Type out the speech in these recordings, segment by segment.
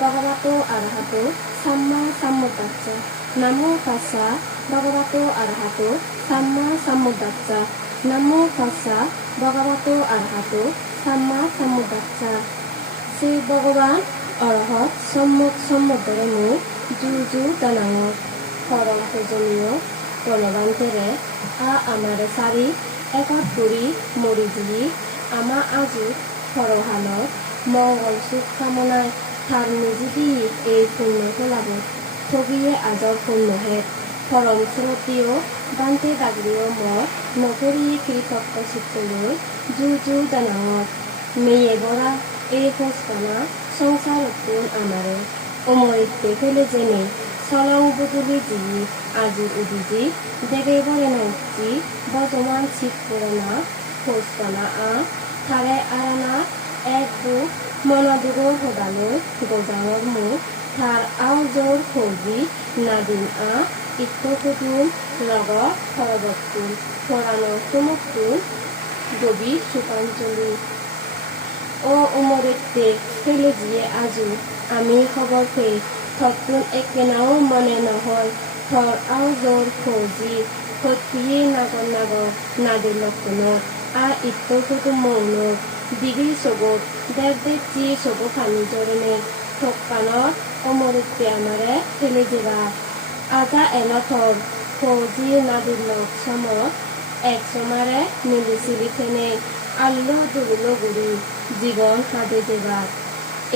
Bhagavato Arahato Samma Sambuddhassa. Namo Tassa Bhagavato Arahato Samma Sambuddhassa. Namo Tassa Bhagavato Arahato Samma Sambuddhassa. Sri Bhagavan Arahat Sammut Sambuddharemu Juju Danangot Param Pujaniyo Pranavante A Amare Sari Ekot Puri Morijiji Ama Azu Porohalot Mongol Suk Kamonai Tar Nijidi E Punno Kolabot Togiye Azor Punnohet Param Srotiyo Bante Dagriyo Mo Nokori Kiripakka Sittoyo Juju Danangot Meye Bora E Hospana Songsarotun Amare Omoitte Felejene Solong Buduli Ji Azu Udiji Debe Borena Uchi Bozoman Chip Purana Hospana A Tare Arana Ekdu Monodugor Hodalo Gozangor Mu Tar Auzor Hoji Nadin A Ittokudun Logo Horobotun Horano Tumukun Gobi Supanjoli O Umorette Felejiye Azu Ami Khobor Pe Thotun Ekenao Mone Nohoi Thor Auzor Hoji Hotiye Nagor Nagor Nadilokono A Ittokudun Mono Digi Sogot Derde Chi Sogo Kami Jorene Thokpanot Umorette Amare Felejiba Aza Elator Hoji Nadilok Samot Eksomare Milisilitene Allo Dulo Guri জীবন হাতে যেবার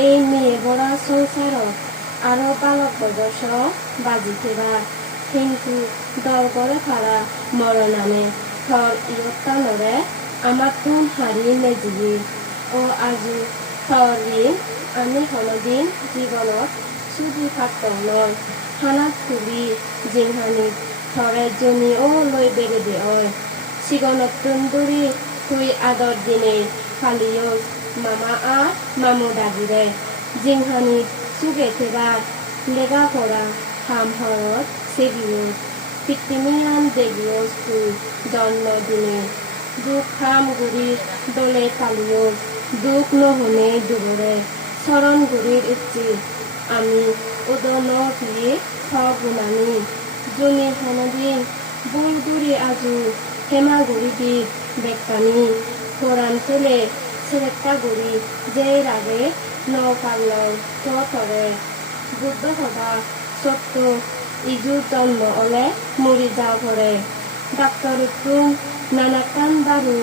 এই মেয়ে বড়া সংসারত আরো পালক বয়স বাজিতেবার কিন্তু দল করে ফারা মরণানে থর ইয়ত্তানরে আমার তুন হারি নেজিবি ও আজি থরি আমি হলদিন জীবনত সুজি থাকত নয় হানাত খুবই জিংহানি থরে জমি ও লই বেড়ে দে হয় সিগনত তুন্দুরি তুই আদর দিনে ফালিও Mama A Mamu Dagire Jinghani Sugeteba Lega Hora Ham Horot Segion Pitimian Degios to Don Lodine Duk Ham Guri Dole Talio Duk Nohone Dugore Soron Guri Uchi Ami Udono Pie Hogunani Juni Hanadin Bulguri Azu Hema Guri Di Bekani Horan Tele Serekta Guri Jai Rage No Parlo Totore Buddha Hoda Sotto Iju Tonno Ole Muri Javore Dr. Tum Nanakan Baru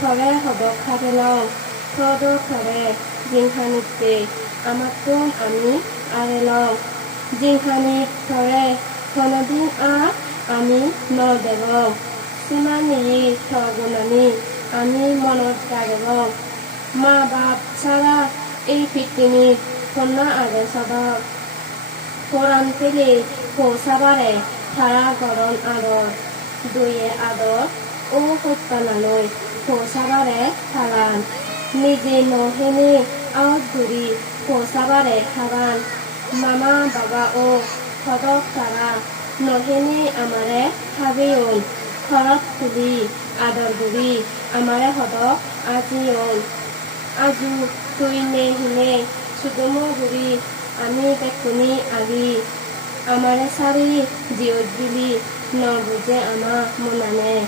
Tore Hodok Harelo Todo Tore Jinghanitte Amatun Ami Arelo Jinghani Tore Tonodin A Ami No Devo Simani Togunani Ami Monot Gadevo মা বাপ ছাড়া এই পৃথিবী কন্যা আগে সদা কোরআন পেলে পৌঁছাবারে থারা গরণ আদর দুয়ে আদর ও হত্যানালৈ পৌঁছাবারে থারান নিজে নহেনে আউট ঘুরি পৌঁছাবারে খাবান মামা বাবা ও সদক তারা নহেনে আমারে খাবেয়ন খরচ তুলি আদর গুৰি আমারে সদক আজিয়ন Azu tuine hine sudomo guri ami bekuni agi amare sari jiodili no buje ama monane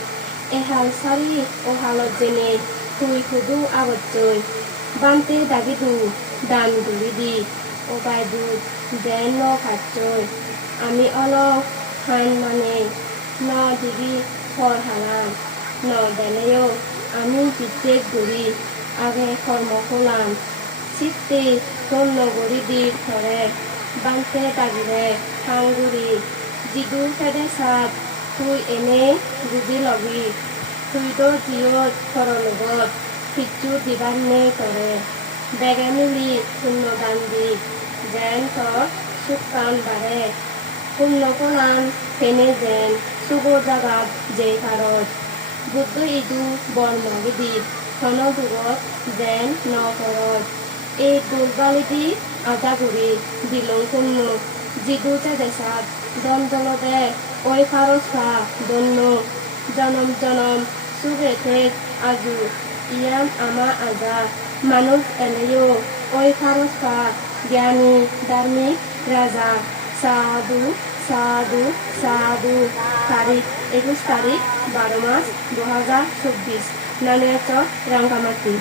ehal sari o halot jene tui kudu abotoi bante dagidu dan guri di o baidu den no kachoi ami olo han mane no digi for halan no deleyo ami pitte guri আগে কর্ম করলাম চিত্তে তন্ন গড়ি দি ধরে বানতে তাগিরে হাঙ্গুরি জিদু Fede সাপ তুই এনে বুজি লগি তুই তো জিয়ত খর লগত খিচু দিবার নে করে বেগে মিলি শূন্য বান্ধি যেন তোর সুকান বাড়ে শূন্য কোনান ফেনে যেন শুভ জাগাত যে ভারত বুদ্ধ ইদু বর্মগিদি Honodurot then Nokorot A Durbalidi Adaguri Dilong Kunno Jiduta Desat Don Dolode Oi Farospa Donno Janam Janam Sugete Azu Iam Ama Aza Manus Eleyo Oi Farospa জ্ঞানী ধার্মিক রাজা সাধু সাধু সাধু তারিখ 21 তারিখ 12 মাস 2024 নানিয়াচক রাঙ্গামাটি